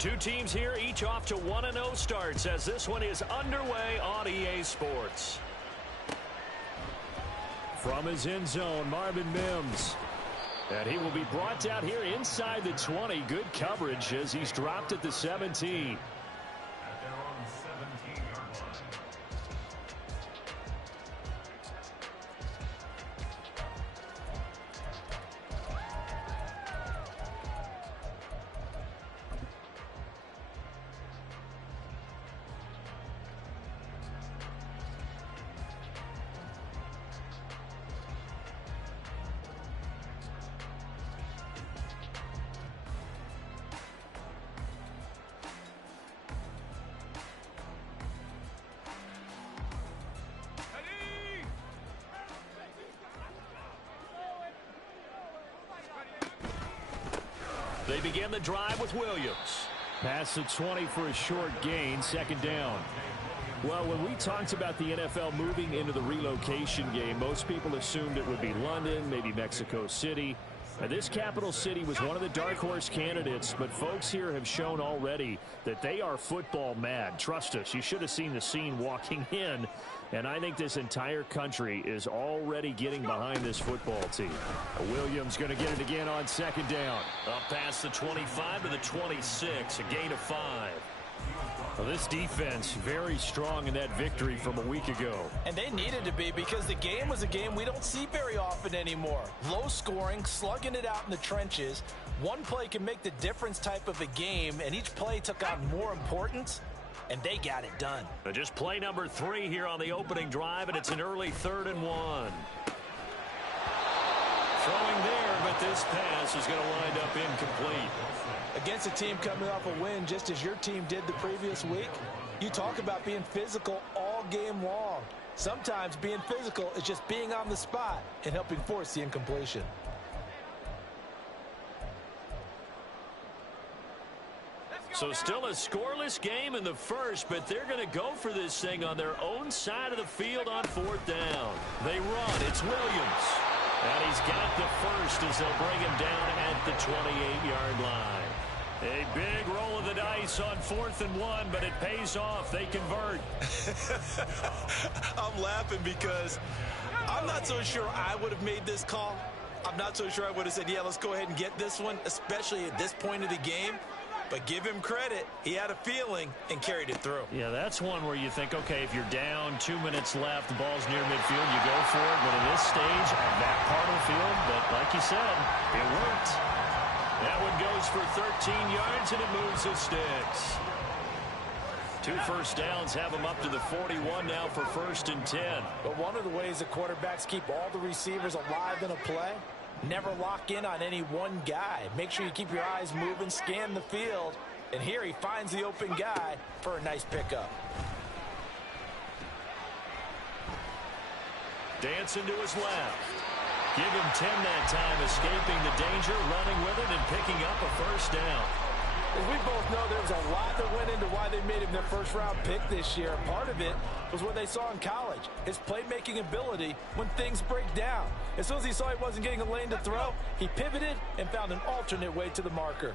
Two teams here, each off to 1-0 starts as this one is underway on EA Sports. From his end zone, Marvin Mims. And he will be brought down here inside the 20. Good coverage as he's dropped at the 17. They begin the drive with Williams. Past the 20 for a short gain, second down. Well, when we talked about the NFL moving into the relocation game, most people assumed it would be London, maybe Mexico City. Now, this capital city was one of the dark horse candidates, but folks here have shown already that they are football mad. Trust us, you should have seen the scene walking in, and I think this entire country is already getting behind this football team. Williams going to get it again on second down. Up past the 25 to the 26, a gain of 5. Well, this defense very strong in that victory from a week ago. And they needed to be because the game was a game we don't see very often anymore. Low scoring, slugging it out in the trenches. One play can make the difference type of a game, and each play took on more importance, and they got it done. Just play number 3 here on the opening drive, and it's an early 3rd and 1. Throwing there, but this pass is going to wind up incomplete. Against a team coming off a win just as your team did the previous week, you talk about being physical all game long. Sometimes being physical is just being on the spot and helping force the incompletion. So still a scoreless game in the first, but they're going to go for this thing on their own side of the field on 4th down. They run. It's Williams. And he's got the first as they'll bring him down at the 28-yard line. A big roll of the dice on 4th and 1, but it pays off. They convert. I'm laughing because I'm not so sure I would have made this call. I'm not so sure I would have said, yeah, let's go ahead and get this one, especially at this point of the game. But give him credit. He had a feeling and carried it through. Yeah, that's one where you think, okay, if you're down, 2 minutes left, the ball's near midfield, you go for it. But in this stage, at that part of the field, but like you said, it worked. That one goes for 13 yards, and it moves the sticks. 2 first downs have them up to the 41 now for 1st and 10. But one of the ways that quarterbacks keep all the receivers alive in a play, never lock in on any one guy. Make sure you keep your eyes moving, scan the field. And here he finds the open guy for a nice pickup. Dancing to his left. Give him 10 that time, escaping the danger, running with it, and picking up a first down. As we both know, there was a lot that went into why they made him their first-round pick this year. Part of it was what they saw in college, his playmaking ability when things break down. As soon as he saw he wasn't getting a lane to throw, he pivoted and found an alternate way to the marker.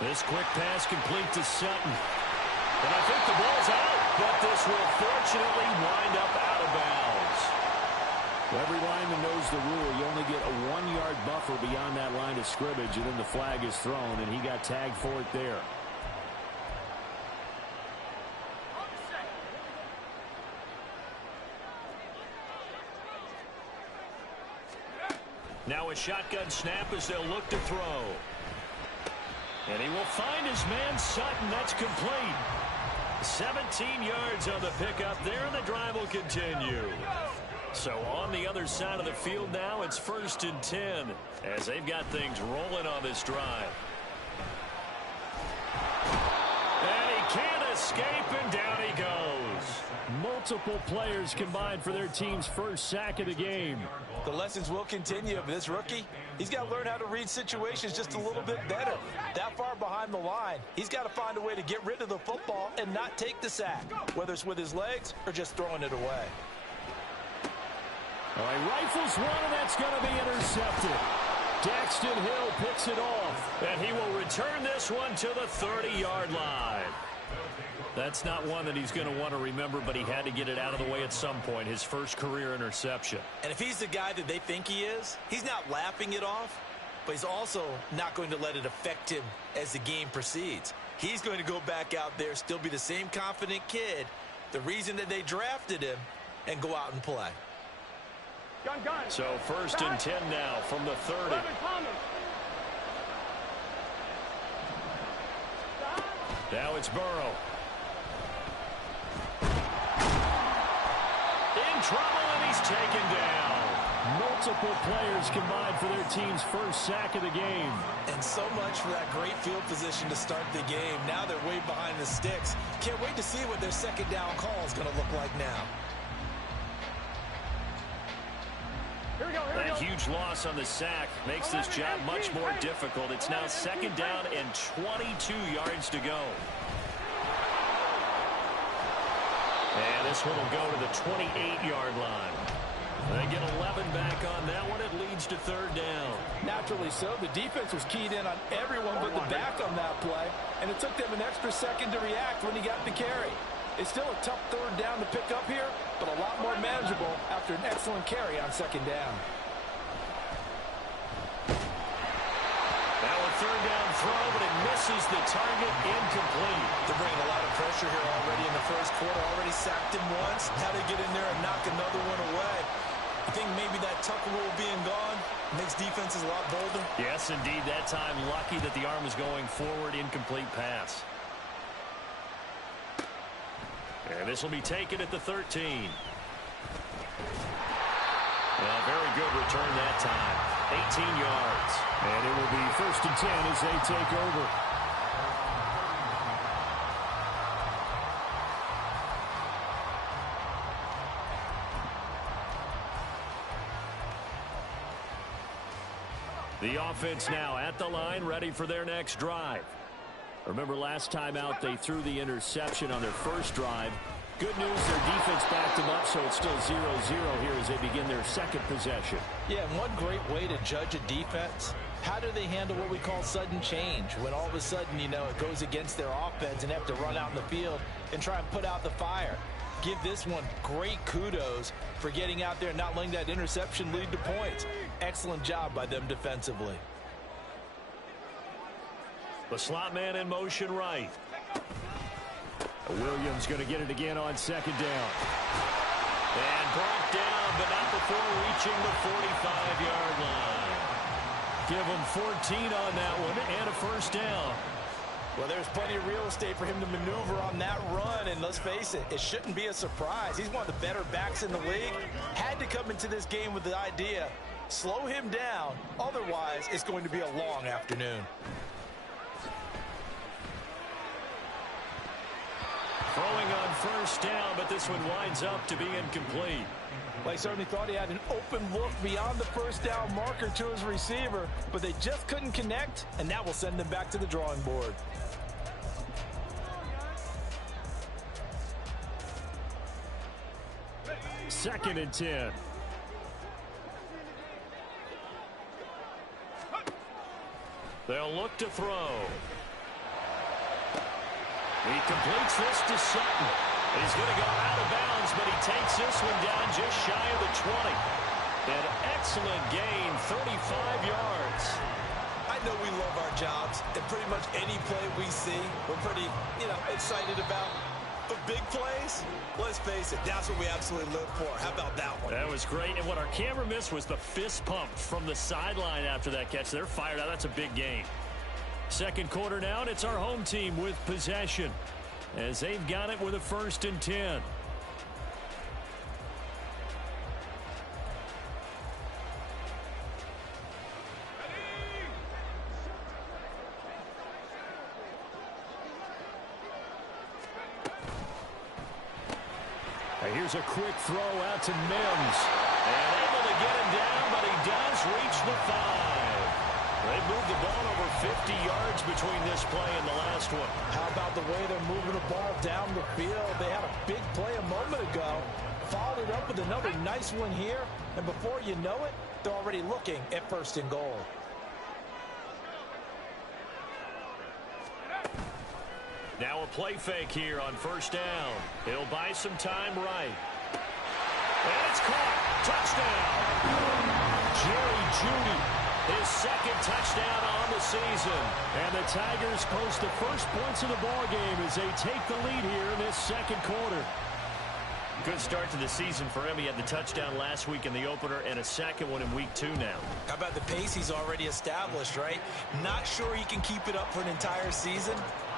This quick pass complete to Sutton. And I think the ball's out, but this will fortunately wind up out of bounds. Every lineman knows the rule. You only get a 1-yard buffer beyond that line of scrimmage, and then the flag is thrown, and he got tagged for it there. Now a shotgun snap as they'll look to throw. And he will find his man Sutton. That's complete. 17 yards on the pickup there, and the drive will continue. So on the other side of the field now, it's 1st and 10 as they've got things rolling on this drive. And he can't escape, and down he goes. Multiple players combined for their team's first sack of the game. The lessons will continue of this rookie. He's got to learn how to read situations just a little bit better. That far behind the line, he's got to find a way to get rid of the football and not take the sack, whether it's with his legs or just throwing it away. All right, rifles one, and that's going to be intercepted. Daxton Hill picks it off, and he will return this one to the 30-yard line. That's not one that he's going to want to remember, but he had to get it out of the way at some point, his first career interception. And if he's the guy that they think he is, he's not laughing it off, but he's also not going to let it affect him as the game proceeds. He's going to go back out there, still be the same confident kid, the reason that they drafted him, and go out and play. So 1st and 10 now from the 30. Now it's Burrow. In trouble, and he's taken down. Multiple players combined for their team's first sack of the game. And so much for that great field position to start the game. Now they're way behind the sticks. Can't wait to see what their second down call is going to look like now. That huge loss on the sack makes this job much more difficult. It's now 2nd down and 22 yards to go. And this one will go to the 28-yard line. They get 11 back on that one. It leads to 3rd down. Naturally so. The defense was keyed in on everyone but the back on that play, and it took them an extra second to react when he got the carry. It's still a tough 3rd down to pick up here, but a lot more manageable after an excellent carry on 2nd down. Now a 3rd down throw, but it misses the target, incomplete. They're bringing a lot of pressure here already in the first quarter. Already sacked him once. How to get in there and knock another one away. I think maybe that Tucker rule being gone makes defenses a lot bolder. Yes, indeed. That time lucky that the arm was going forward. Incomplete pass. And this will be taken at the 13. Well, very good return that time. 18 yards. And it will be 1st and 10 as they take over. The offense now at the line, ready for their next drive. Remember last time out they threw the interception on their first drive. Good news, their defense backed them up, so it's still 0-0 here as they begin their second possession. Yeah, and one great way to judge a defense, how do they handle what we call sudden change? When all of a sudden, you know, it goes against their offense and have to run out in the field and try and put out the fire. Give this one great kudos for getting out there and not letting that interception lead to points. Excellent job by them defensively. The slot man in motion right. Williams going to get it again on 2nd down. And brought down, but not before reaching the 45-yard line. Give him 14 on that one and a 1st down. Well, there's plenty of real estate for him to maneuver on that run, and let's face it, it shouldn't be a surprise. He's one of the better backs in the league. Had to come into this game with the idea, slow him down, otherwise it's going to be a long afternoon. Throwing on 1st down, but this one winds up to be incomplete. Well, he certainly thought he had an open look beyond the 1st down marker to his receiver, but they just couldn't connect, and that will send them back to the drawing board. Second and 10. They'll look to throw. He completes this to Sutton. He's going to go out of bounds, but he takes this one down just shy of the 20. An excellent gain, 35 yards. I know we love our jobs, and pretty much any play we see, we're pretty, excited about. But big plays, let's face it, that's what we absolutely live for. How about that one? That was great, and what our camera missed was the fist pump from the sideline after that catch. They're fired out. That's a big gain. Second quarter now, and it's our home team with possession as they've got it with a 1st and 10. Here's a quick throw out to Mims. And able to get him down, but he does reach the 5. They moved the ball over 50 yards between this play and the last one. How about the way they're moving the ball down the field? They had a big play a moment ago. Followed it up with another nice one here. And before you know it, they're already looking at 1st and goal. play fake here on first down. He'll buy some time right. And it's caught. Touchdown. Jerry Jeudy, his second touchdown on the season. And the Tigers post the first points of the ballgame as they take the lead here in this second quarter. Good start to the season for him. He had the touchdown last week in the opener and a second one in week 2 now. How about the pace he's already established, right? Not sure he can keep it up for an entire season,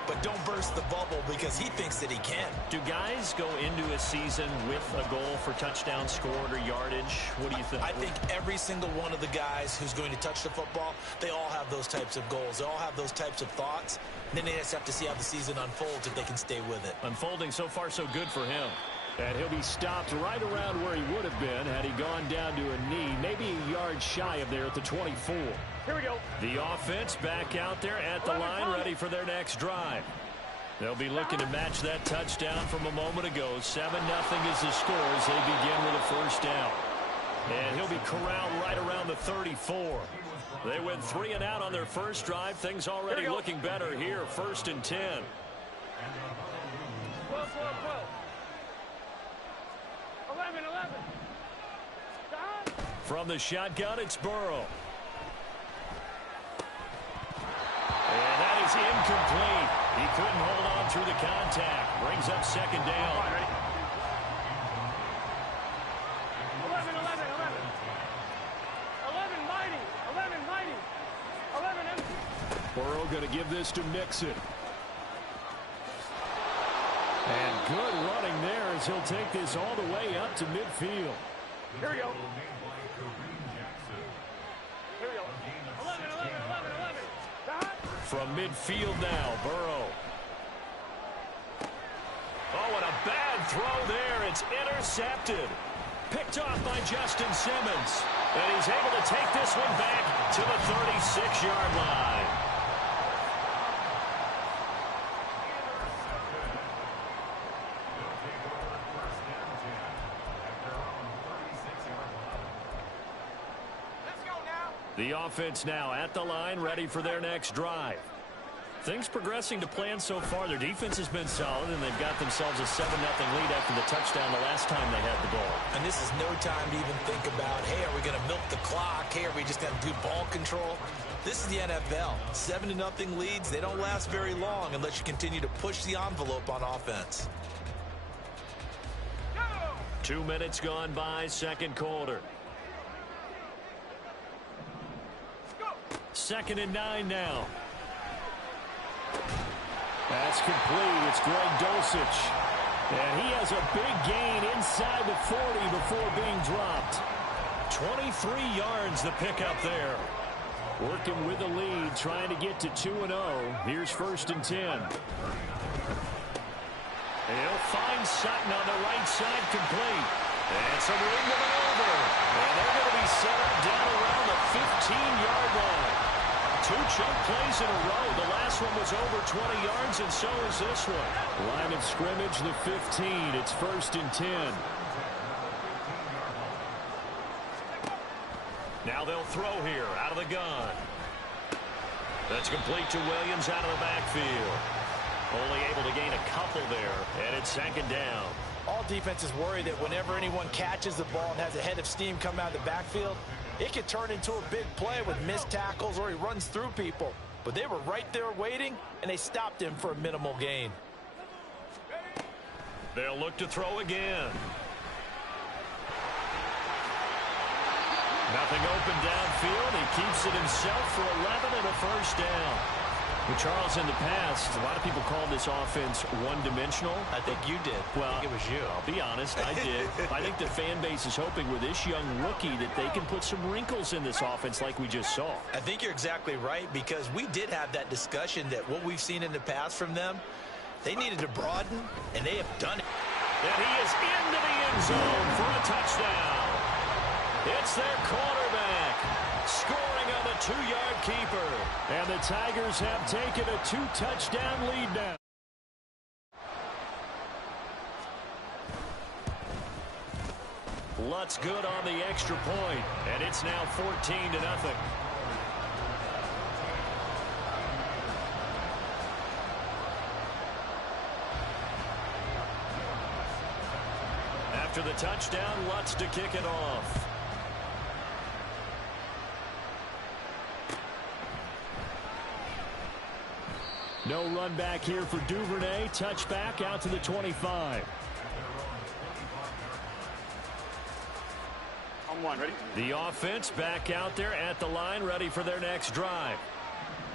but don't burst the bubble because he thinks that he can. Do guys go into a season with a goal for touchdown scored or yardage? What do you think? I think every single one of the guys who's going to touch the football, they all have those types of goals. They all have those types of thoughts. And then they just have to see how the season unfolds if they can stay with it. Unfolding so far so good for him. And he'll be stopped right around where he would have been had he gone down to a knee, maybe a yard shy of there at the 24. Here we go. The offense back out there at the line, ready for their next drive. They'll be looking to match that touchdown from a moment ago. 7-0 is the score as they begin with a first down. And he'll be corralled right around the 34. They went 3 and out on their first drive. Things already looking better here. 1st and 10. Slow. 11. From the shotgun, it's Burrow. And that is incomplete. He couldn't hold on through the contact. Brings up second down. 11 mighty. 11 empty. Burrow going to give this to Mixon. And good running there as he'll take this all the way up to midfield. Here we go. 11. From midfield now, Burrow. Oh, and a bad throw there. It's intercepted. Picked off by Justin Simmons. And he's able to take this one back to the 36-yard line. The offense now at the line, ready for their next drive. Things progressing to plan so far. Their defense has been solid, and they've got themselves a 7-0 lead after the touchdown the last time they had the ball. And this is no time to even think about, hey, are we going to milk the clock? Hey, are we just going to do ball control? This is the NFL. 7-0 leads, they don't last very long unless you continue to push the envelope on offense. 2 minutes gone by, second quarter. 2nd and 9 now. That's complete. It's Greg Dulcich. And he has a big gain inside the 40 before being dropped. 23 yards the pickup there. Working with the lead, trying to get to 2-0. Here's 1st and 10. He'll find Sutton on the right side, complete. And some room to maneuver. And they're going to be set up down around the 15-yard line. 2 chunk plays in a row. The last one was over 20 yards, and so is this one. Line of scrimmage, the 15. It's 1st and 10. Now they'll throw here out of the gun. That's complete to Williams out of the backfield. Only able to gain a couple there, and it's 2nd down. All defenses worry that whenever anyone catches the ball and has a head of steam come out of the backfield, it could turn into a big play with missed tackles or he runs through people. But they were right there waiting, and they stopped him for a minimal gain. They'll look to throw again. Nothing open downfield. He keeps it himself for 11 and a 1st down. Well, Charles, in the past, a lot of people called this offense one-dimensional. I think you did. Well, I think it was you. I'll be honest, I did. I think the fan base is hoping with this young rookie that they can put some wrinkles in this offense like we just saw. I think you're exactly right, because we did have that discussion that what we've seen in the past from them, they needed to broaden, and they have done it. And he is into the end zone for a touchdown. It's their quarterback scoring on the 2-yard keeper. And the Tigers have taken a 2-touchdown lead now. Lutz good on the extra point, and it's now 14-0. After the touchdown, Lutz to kick it off. No run back here for Duvernay. Touchback out to the 25. On one, ready? The offense back out there at the line, ready for their next drive.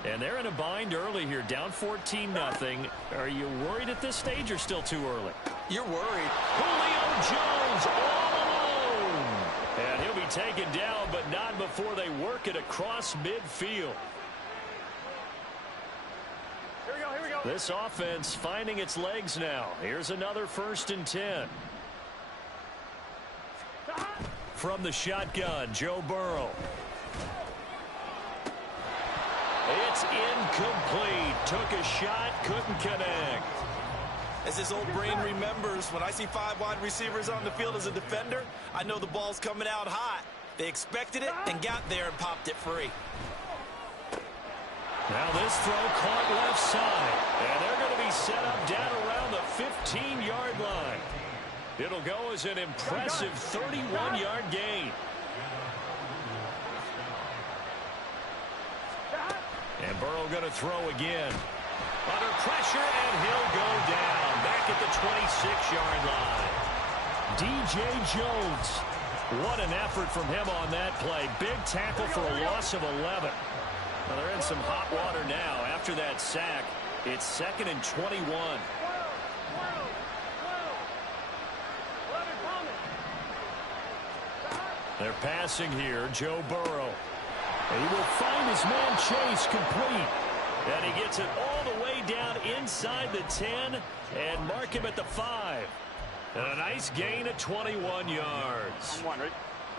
And they're in a bind early here, down 14-0. Are you worried at this stage or still too early? You're worried. Julio Jones all alone. And he'll be taken down, but not before they work it across midfield. Here we go, here we go. This offense finding its legs now. Here's another 1st and 10. From the shotgun, Joe Burrow. It's incomplete. Took a shot, couldn't connect. As his old brain remembers, when I see 5 wide receivers on the field as a defender, I know the ball's coming out hot. They expected it and got there and popped it free. Now this throw caught left side. And they're going to be set up down around the 15-yard line. It'll go as an impressive 31-yard gain. And Burrow going to throw again. Under pressure, and he'll go down. Back at the 26-yard line. DJ Jones. What an effort from him on that play. Big tackle for a loss of 11. Well, they're in some hot water now. After that sack, it's 2nd and 21. They're passing here, Joe Burrow. And he will find his man Chase complete. And he gets it all the way down inside the 10 and mark him at the 5. And a nice gain of 21 yards. On one, ready?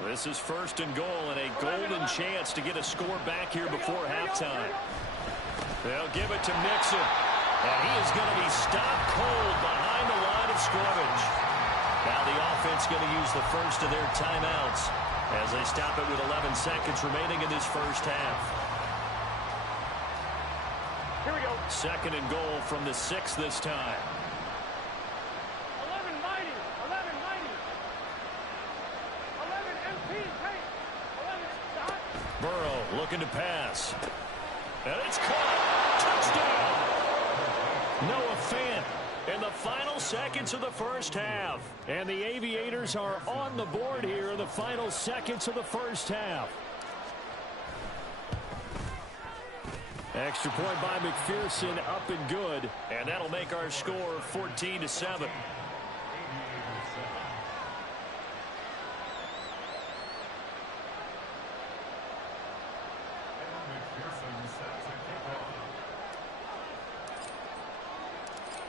This is 1st and goal and a golden chance to get a score back here before halftime. They'll give it to Mixon. And he is going to be stopped cold behind the line of scrimmage. Now the offense going to use the first of their timeouts as they stop it with 11 seconds remaining in this first half. Here we go. 2nd and goal from the 6 this time. 11 mighty. 11 mighty. 11 MP. Take. 11 dot. Burrow looking to pass. And it's caught. Touchdown. Noah Fant in the final seconds of the first half. And the Aviators are on the board here in the final seconds of the first half. Extra point by McPherson, up and good. And that'll make our score 14-7.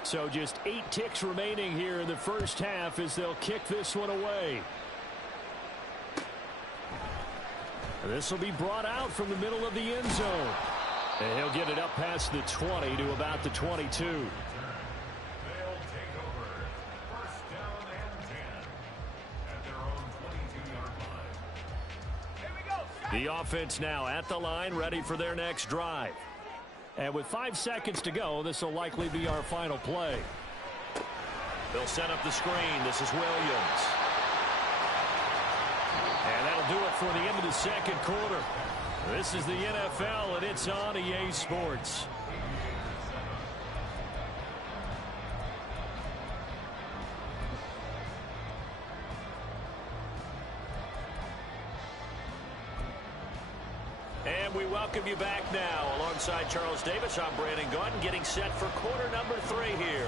So just 8 ticks remaining here in the first half as they'll kick this one away. This will be brought out from the middle of the end zone. And he'll get it up past the 20 to about the 22. They'll take over 1st down and 10 at their own 22-yard line. Here we go. The offense now at the line, ready for their next drive. And with 5 seconds to go, this will likely be our final play. They'll set up the screen. This is Williams. And that'll do it for the end of the second quarter. This is the NFL, and it's on EA Sports. And we welcome you back now. Alongside Charles Davis, I'm Brandon Gunn, getting set for quarter number 3 here.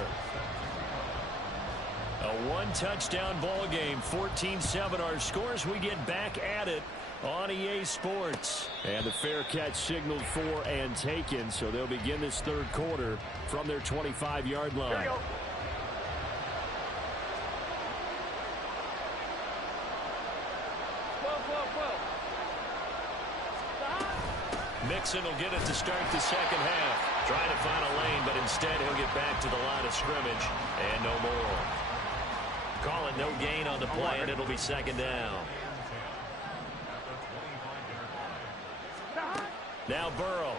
A one-touchdown ball game, 14-7 our scores. We get back at it on EA Sports. And the fair catch signaled for and taken, so they'll begin this third quarter from their 25-yard line. Here we go. Mixon will get it to start the second half. Trying to find a lane, but instead he'll get back to the line of scrimmage and no more. Call it no gain on the play, and it'll be 2nd down. Now Burrow.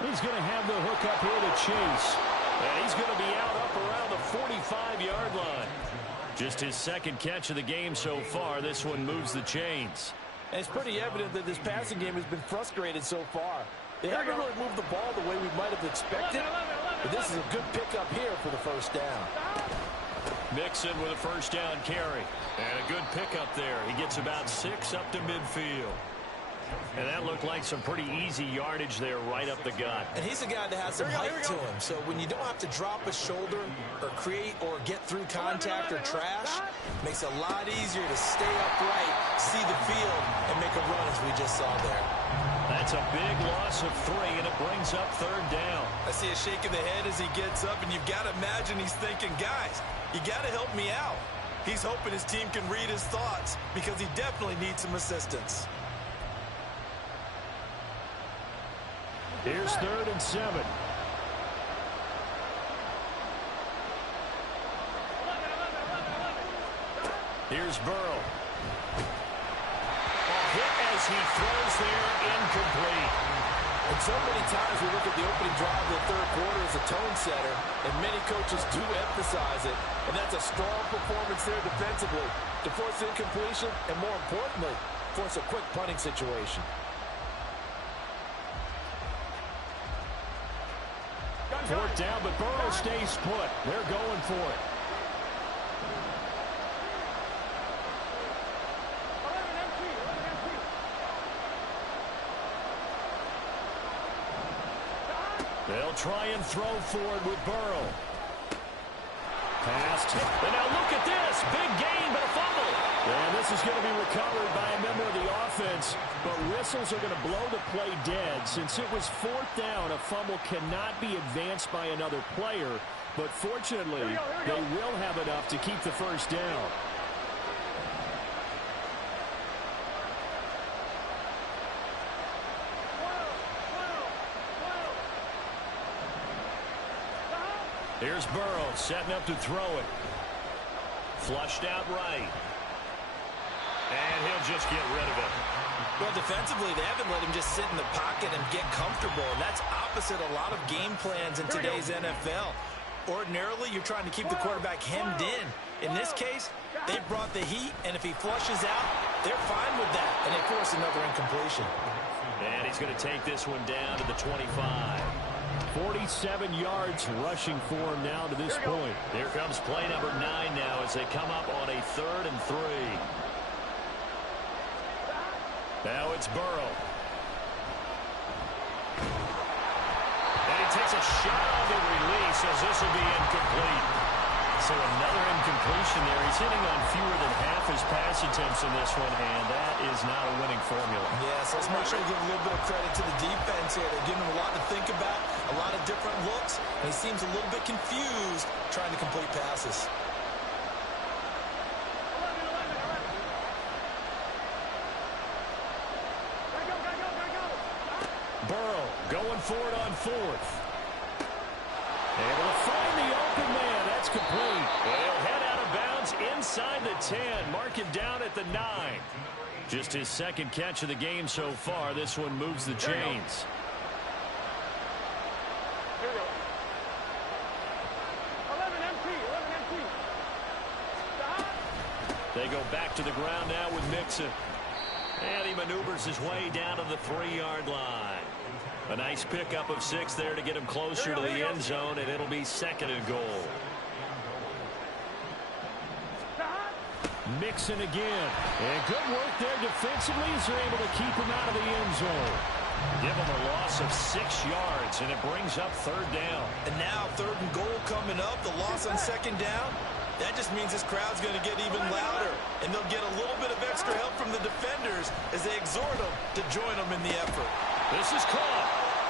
He's going to have the hook up here to Chase. And he's going to be out up around the 45-yard line. Just his second catch of the game so far. This one moves the chains. And it's pretty evident that this passing game has been frustrated so far. They haven't really moved the ball the way we might have expected. But this is a good pickup here for the first down. Mixon with a first down carry. And a good pickup there. He gets about 6 up to midfield. And that looked like some pretty easy yardage there right up the gut. And he's a guy that has some height to him. So when you don't have to drop a shoulder or create or get through contact or trash, makes it a lot easier to stay upright, see the field, and make a run as we just saw there. That's a big loss of 3, and it brings up third down. I see a shake of the head as he gets up, and you've got to imagine he's thinking, guys, you got to help me out. He's hoping his team can read his thoughts because he definitely needs some assistance. Here's 3rd and 7. Here's Burrow. Hit as he throws there, incomplete. And so many times we look at the opening drive of the third quarter as a tone setter, and many coaches do emphasize it. And that's a strong performance there defensively to force incompletion and, more importantly, force a quick punting situation. Fourth down, but Burrow stays put. They're going for it. They'll try and throw forward with Burrow. Pass. And now look at this. Big gain, but a fumble. And this is going to be recovered by a member of the offense. But whistles are going to blow the play dead. Since it was 4th down, a fumble cannot be advanced by another player. But fortunately, they will have enough to keep the first down. Here's Burrow setting up to throw it. Flushed out right. And he'll just get rid of it. Well, defensively, they haven't let him just sit in the pocket and get comfortable. And that's opposite a lot of game plans in today's NFL. Ordinarily, you're trying to keep the quarterback hemmed in. In this case, they brought the heat, and if he flushes out, they're fine with that. And they force another incompletion. And he's going to take this one down to the 25. 47 yards rushing for him now to this point. Here comes play number 9 now as they come up on a 3rd and 3. Now it's Burrow. And he takes a shot on the release as this will be incomplete. So another incompletion there. He's hitting on fewer than half his pass attempts in this one, and that is not a winning formula. Yes, let's make sure we give a little bit of credit to the defense here. They're giving him a lot to think about, a lot of different looks, and he seems a little bit confused trying to complete passes. Burrow going for it on 4th. Able to find the open man. That's complete. They'll head out of bounds inside the 10. Mark him down at the 9. Just his second catch of the game so far. This one moves the chains. Here we go. 11 empty. They go back to the ground now with Mixon. And he maneuvers his way down to the 3-yard line. A nice pickup of 6 there to get him closer to the end zone, and it'll be 2nd and goal. Mixon again. And good work there defensively as they're able to keep him out of the end zone. Give him a loss of 6 yards, and it brings up 3rd down. And now 3rd and goal coming up, the loss on 2nd down. That just means this crowd's going to get even louder, and they'll get a little bit of extra help from the defenders as they exhort them to join them in the effort. This is caught.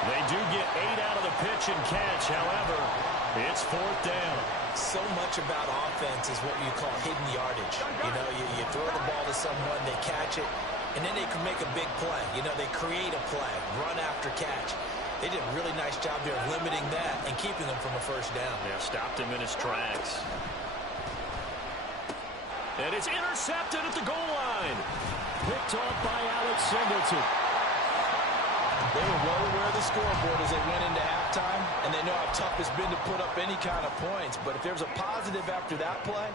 They do get 8 out of the pitch and catch. However, it's 4th down. So much about offense is what you call hidden yardage. You know, you throw the ball to someone, they catch it, and then they can make a big play. You know, they create a play, run after catch. They did a really nice job there of limiting that and keeping him from a first down. Yeah, stopped him in his tracks. And it's intercepted at the goal line. Picked off by Alex Singleton. They were well aware of the scoreboard as they went into halftime, and they know how tough it's been to put up any kind of points. But if there's a positive after that play,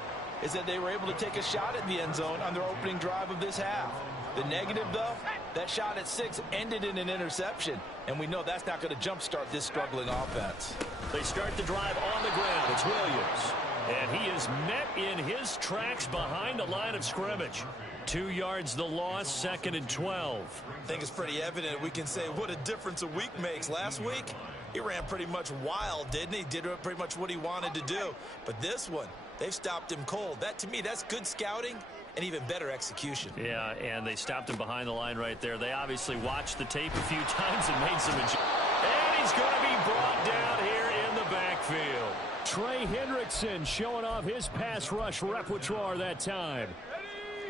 is that they were able to take a shot at the end zone on their opening drive of this half. The negative, though, that shot at 6 ended in an interception, and we know that's not going to jumpstart this struggling offense. They start the drive on the ground. It's Williams. And he is met in his tracks behind the line of scrimmage. 2 yards the loss, 2nd and 12. I think it's pretty evident. We can say what a difference a week makes. Last week, he ran pretty much wild, didn't he? Did pretty much what he wanted to do. But this one, they've stopped him cold. That, to me, that's good scouting and even better execution. Yeah, and they stopped him behind the line right there. They obviously watched the tape a few times and made some adjustments. And he's going to be brought down here in the backfield. Trey Hendrickson showing off his pass rush repertoire that time.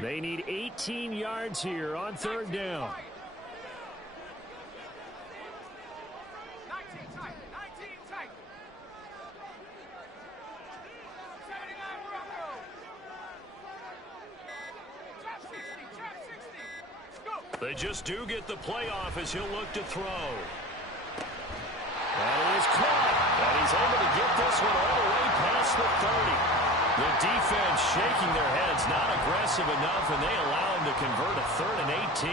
They need 18 yards here on 3rd down. They just do get the playoff as he'll look to throw. That is caught. And he's able to get this one all the way past the 30. The defense shaking their heads, not aggressive enough, and they allow him to convert a 3rd and 18.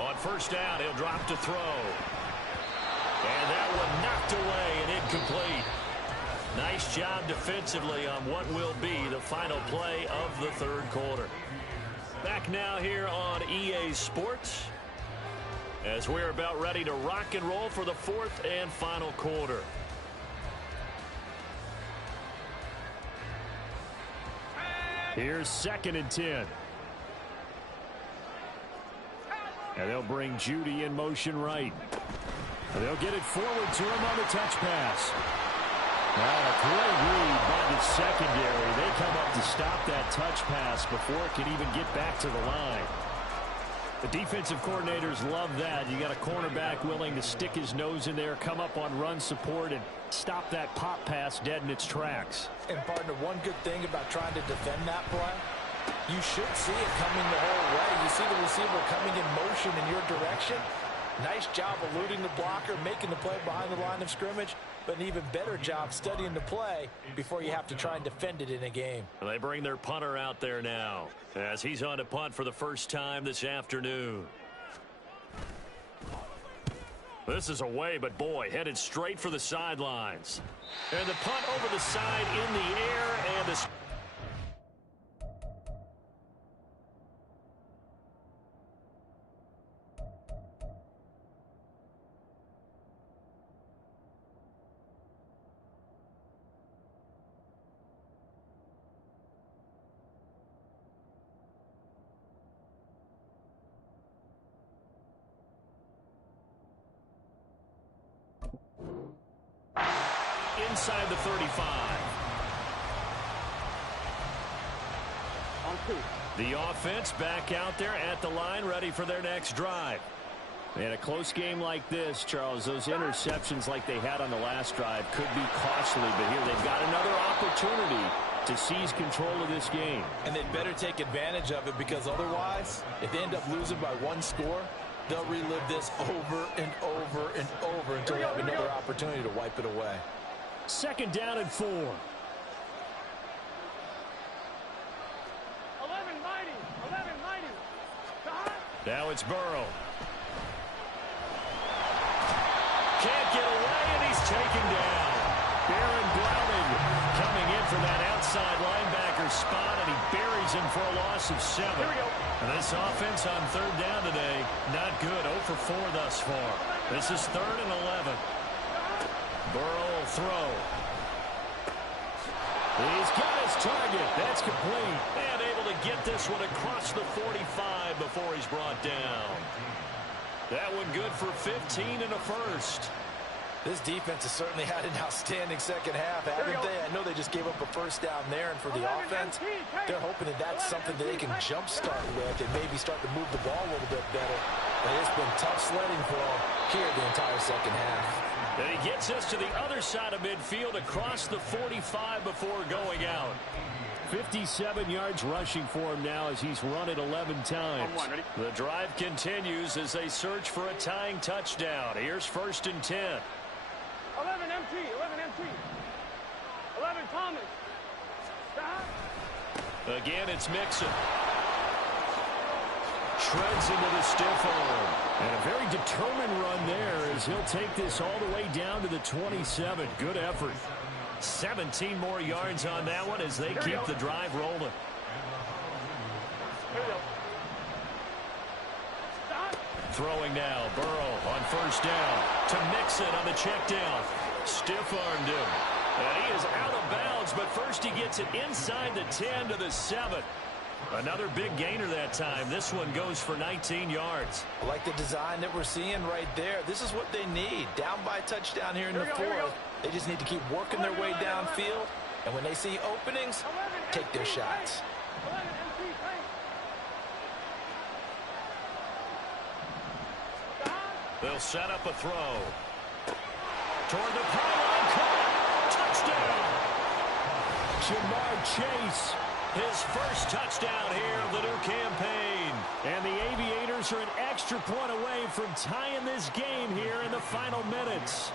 On 1st down, he'll drop to throw. And that one knocked away and incomplete. Nice job defensively on what will be the final play of the 3rd quarter. Back now here on EA Sports as we're about ready to rock and roll for the 4th and final quarter. Here's 2nd and 10. And they'll bring Judy in motion right. And they'll get it forward to him on the touch pass. Now a great read by the secondary. They come up to stop that touch pass before it can even get back to the line. The defensive coordinators love that. You got a cornerback willing to stick his nose in there, come up on run support, and stop that pop pass dead in its tracks. And, partner, one good thing about trying to defend that play, you should see it coming the whole way. You see the receiver coming in motion in your direction. Nice job eluding the blocker, making the play behind the line of scrimmage, but an even better job studying the play before you have to try and defend it in a game. They bring their punter out there now as he's on to punt for the first time this afternoon. This is away, but boy, headed straight for the sidelines. And the punt over the side in the air, and the inside the 35. On 2. The offense back out there at the line, ready for their next drive. In a close game like this, Charles, those interceptions like they had on the last drive could be costly, but here they've got another opportunity to seize control of this game. And they'd better take advantage of it, because otherwise, if they end up losing by 1 score, they'll relive this over and over and over until they have another opportunity to wipe it away. 2nd down and 4. 11 mighty. 11 mighty. Now it's Burrow. Can't get away, and he's taken down. Baron Browning coming in for that outside linebacker spot, and he buries him for a loss of 7. Here we go. And this offense on 3rd down today, not good. 0 for 4 thus far. This is 3rd and 11. Burrow will throw. He's got his target. That's complete. And able to get this one across the 45 before he's brought down. That one good for 15 and a first. This defense has certainly had an outstanding second half, haven't they? I know they just gave up a first down there, and for the offense, they're hoping that that's something that they can jumpstart with and maybe start to move the ball a little bit better. But it's been tough sledding for them here the entire second half. And he gets us to the other side of midfield across the 45 before going out. 57 yards rushing for him now as he's run it 11 times. The drive continues as they search for a tying touchdown. Here's 1st and 10. 11 MT, 11 MT. 11 Thomas. Stop. Again, it's Mixon. Shreds into the stiff arm. And a very determined run there as he'll take this all the way down to the 27. Good effort. 17 more yards on that one as they keep the drive rolling. Throwing now, Burrow on 1st down to Mixon on the check down. Stiff-armed him. And he is out of bounds, but first he gets it inside the 10 to the 7. Another big gainer that time. This one goes for 19 yards. I like the design that we're seeing right there. This is what they need. Down by touchdown here in the 4th. They just need to keep working their way downfield. And when they see openings, take their shots. They'll set up a throw. Toward the pylon. Caught. Touchdown. Jamar Chase. His first touchdown here of the new campaign. And the Aviators are an extra point away from tying this game here in the final minutes.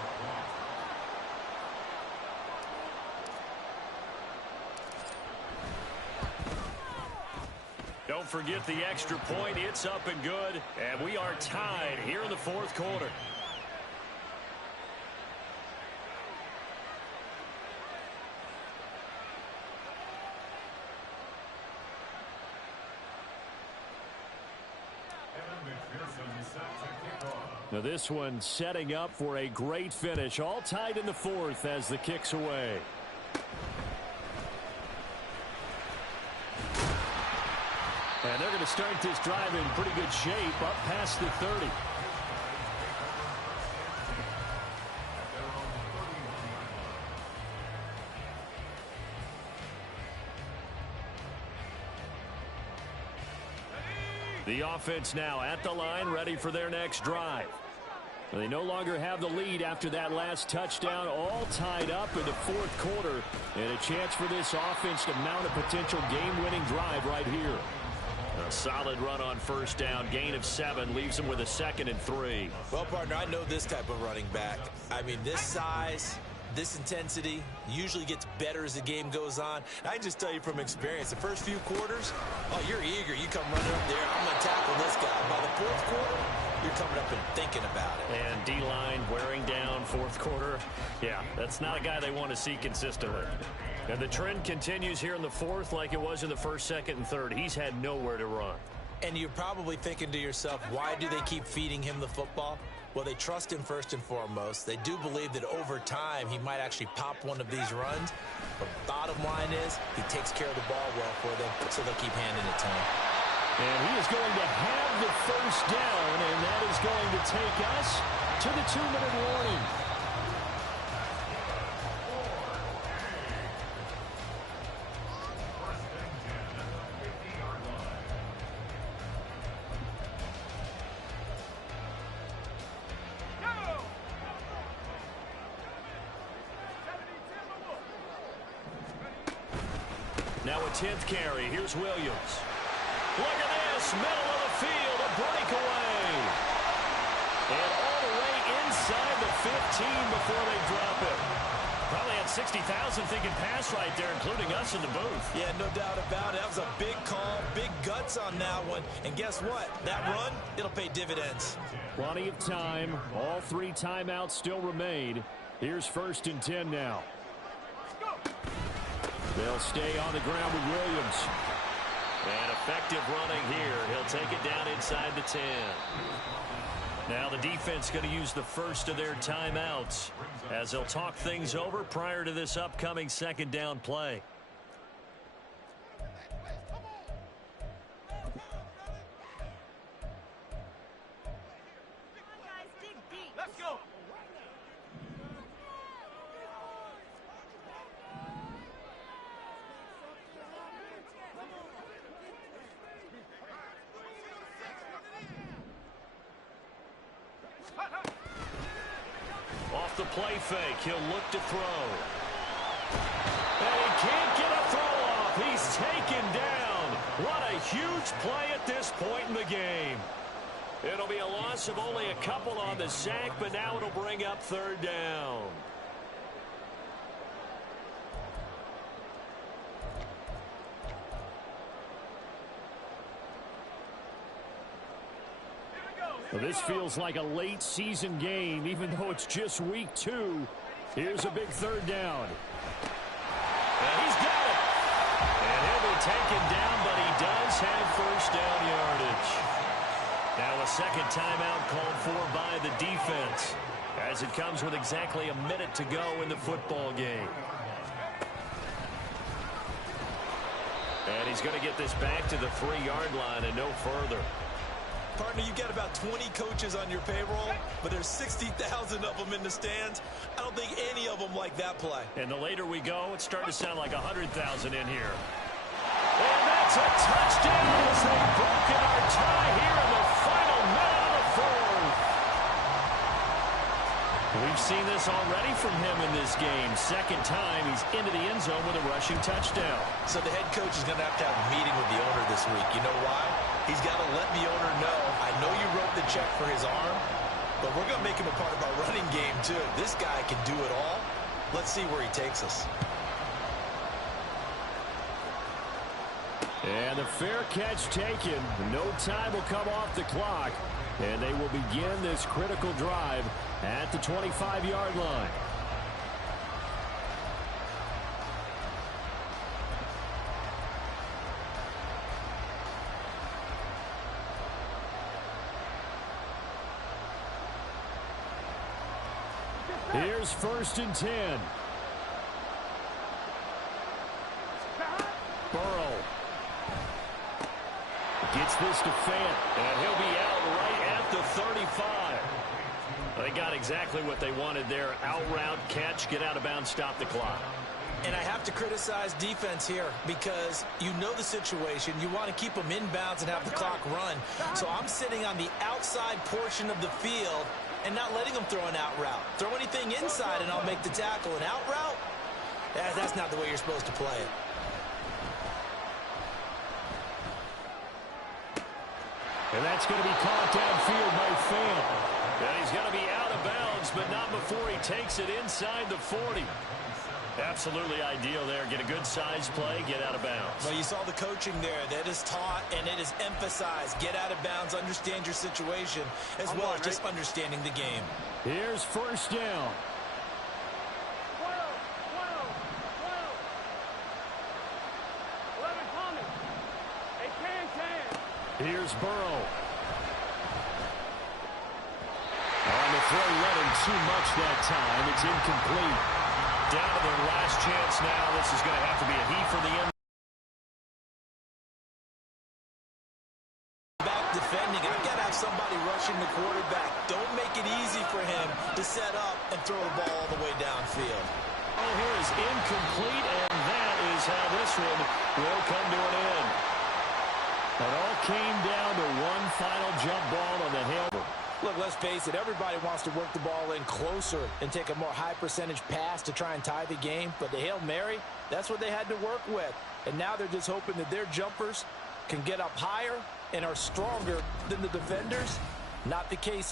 Don't forget the extra point. It's up and good. And we are tied here in the 4th quarter. Now this one setting up for a great finish. All tied in the 4th as the kick's away. And they're going to start this drive in pretty good shape up past the 30. The offense now at the line, ready for their next drive. They no longer have the lead after that last touchdown, all tied up in the 4th quarter, and a chance for this offense to mount a potential game-winning drive right here. A solid run on 1st down, gain of 7, leaves them with a 2nd and 3. Well, partner, I know this type of running back. I mean, this size, this intensity usually gets better as the game goes on. I can just tell you from experience, the first few quarters, oh, you're eager. You come running up there, I'm going to tackle this guy. By the 4th quarter, you're coming up and thinking about it. And D-line wearing down 4th quarter. Yeah, that's not a guy they want to see consistently. And the trend continues here in the 4th like it was in the 1st, 2nd, and 3rd. He's had nowhere to run. And you're probably thinking to yourself, why do they keep feeding him the football? Well, they trust him first and foremost. They do believe that over time he might actually pop one of these runs. But bottom line is he takes care of the ball well for them, so they'll keep handing it to him. And he is going to have the 1st down, and that is going to take us to the 2-minute warning. Now a 10th carry. Here's Williams. Look at this. Middle of the field. A breakaway. And all the way inside the 15 before they drop it. Probably had 60,000 thinking pass right there, including us in the booth. Yeah, no doubt about it. That was a big call, big guts on that one. And guess what? That run, it'll pay dividends. Plenty of time. All 3 timeouts still remain. Here's 1st and 10 now. They'll stay on the ground with Williams. And effective running here. He'll take it down inside the 10. Now the defense going to use the first of their timeouts as they'll talk things over prior to this upcoming 2nd down play. Let's go. Off the play fake, he'll look to throw. And he can't get a throw off. He's It'll be a loss of only a couple on the sack, but now it'll bring up third down. Well, this feels like a late season game, even though it's just week 2. Here's a big third down. And he's got it. And he'll be taken down, but he does have first down yardage. Now a second timeout called for by the defense, as it comes with exactly a minute to go in the football game. And he's going to get this back to the 3-yard line and no further. Partner, you got about 20 coaches on your payroll, but there's 60,000 of them in the stands. I don't think any of them like that play. And the later we go, it's starting to sound like 100,000 in here. And that's a touchdown as they've broken our tie here in the final minute of the fourth. We've seen this already from him in this game. Second time he's into the end zone with a rushing touchdown. So the head coach is going to have a meeting with the owner this week. You know why? He's got to let the owner know, I know you wrote the check for his arm, but we're going to make him a part of our running game too. This guy can do it all. Let's see where he takes us. And the fair catch taken. No time will come off the clock. And they will begin this critical drive at the 25-yard line. Here's 1st and 10. Burrow gets this to Fant, and he'll be out right at the 35. They got exactly what they wanted there. Out route, catch, get out of bounds, stop the clock. And I have to criticize defense here because you know the situation. You want to keep them in bounds and have the clock run. So I'm sitting on the outside portion of the field and not letting them throw an out route. Throw anything inside and I'll make the tackle. An out route? That's not the way you're supposed to play it. And that's going to be caught downfield by Fant. And he's going to be out of bounds, but not before he takes it inside the 40. Absolutely ideal there. Get a good size play, get out of bounds. Well, you saw the coaching there. That is taught and it is emphasized. Get out of bounds, understand your situation, as well as just understanding the game. Here's 1st down. 11 Thomas. Hey, can. Here's Burrow. On the throw, led him too much that time. It's incomplete. Down to their last chance now. This is going to have to be a heat for the end. Back defending. I've got to have somebody rushing the quarterback. Don't make it easy for him to set up and throw the ball all the way downfield. Oh, here is incomplete, and that is how this one will come to an end. It all came down to one final jump ball on the Hail. Look, let's face it, everybody wants to work the ball in closer and take a more high percentage pass to try and tie the game. But the Hail Mary, that's what they had to work with. And now they're just hoping that their jumpers can get up higher and are stronger than the defenders. Not the case.